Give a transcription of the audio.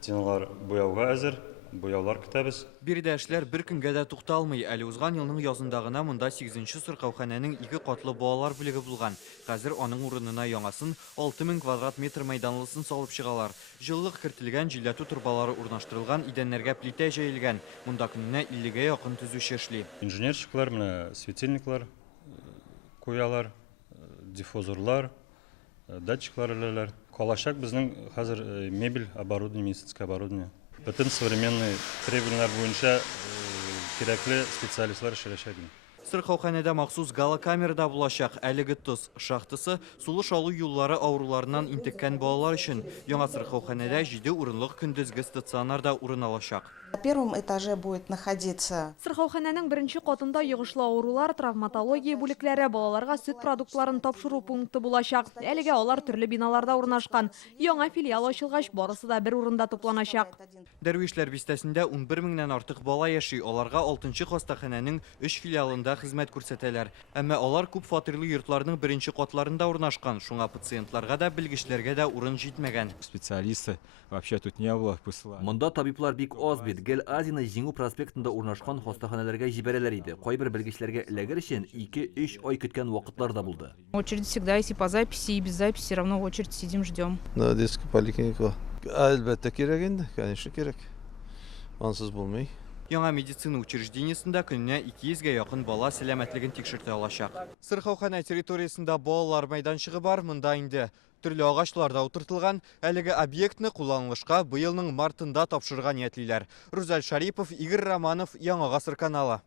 Стеналар буяуга әзер, буяулар көтәбез. Биредә эшләр бер көнгә дә тукталмый. Әле узган елның язында гына монда 8нче сыркауханәнең 2 катлы балалар бүлеге булган. Хәзер аның урынына яңасын 6000 квадрат метр мәйданлысын салып чыгалар. Җылылык кертелгән, җилләтү турбалары урнаштырылган, идәннәргә плита җәелгән. Монда көненә 50гә якын төзүче эшли. Инженерчиклар менә светильниклар куялар, диффузорлар, датчиклар өләләр. Калачак безнең хәзер мебель оборудование, медицинское оборудование. Бөтен современный требованиялар буенча кирәкле специалистлар эшләячәк. Сыркауханәдә махсус галокамерада булачак. Әлеге тоз шахтасы сулыш алу юллары авыруларыннан интеккән балалар өчен. Яңа Сыркауханәдә 7 урынлык көндезге стационарда урын алачак. На первом этаже будет находиться Сыркауханәнең беренче катында йогышлы авырулар, травматология бүлекләре, балаларга сөт продуктларын тапшыру пункты булачак. Әлегә алар төрле биналарда урнашкан. Яңа филиал ачылгач, барысы да бер урында тупланачак. Дәрвишләр бистәсендә 11 меңнән артык бала яши. Аларга 6нчы хастаханәнең 3 филиалында хезмәт күрсәтәләр. Әмма алар күп фатирлы йортларның беренче катларында урнашкан. Шуңа пациентларга да, белгечләргә дә урын җитмәгән. Специалисты вообще тут не было, посылали. Монда табиблар бик аз бит. Гел Азина Җиңү проспектында урнашкан хастаханәләргә җибәрәләр иде. Кайбер белгечләргә эләгер өчен 2-3 ай көткән вакытлар да булды. Очередь всегда, если по записи и без записи, все равно в очередь сидим, ждем. На детской поликлинике. Әлбәттә кирәк инде, конечно кирәк. Ансыз булмый. Яңа медицина учреждениесендә көненә 200гә якын бала сәламәтлеген тикшертә алачак. Сыркауханә территориясендә балалар мәйданчыгы бар, монда инде төрле агачларда утыртылган. Әлеге объектны кулланылышка быелның мартында тапшырырга ниятлиләр. Рузаль Шарипов, Игорь Романов, Яңа Гасыр каналы.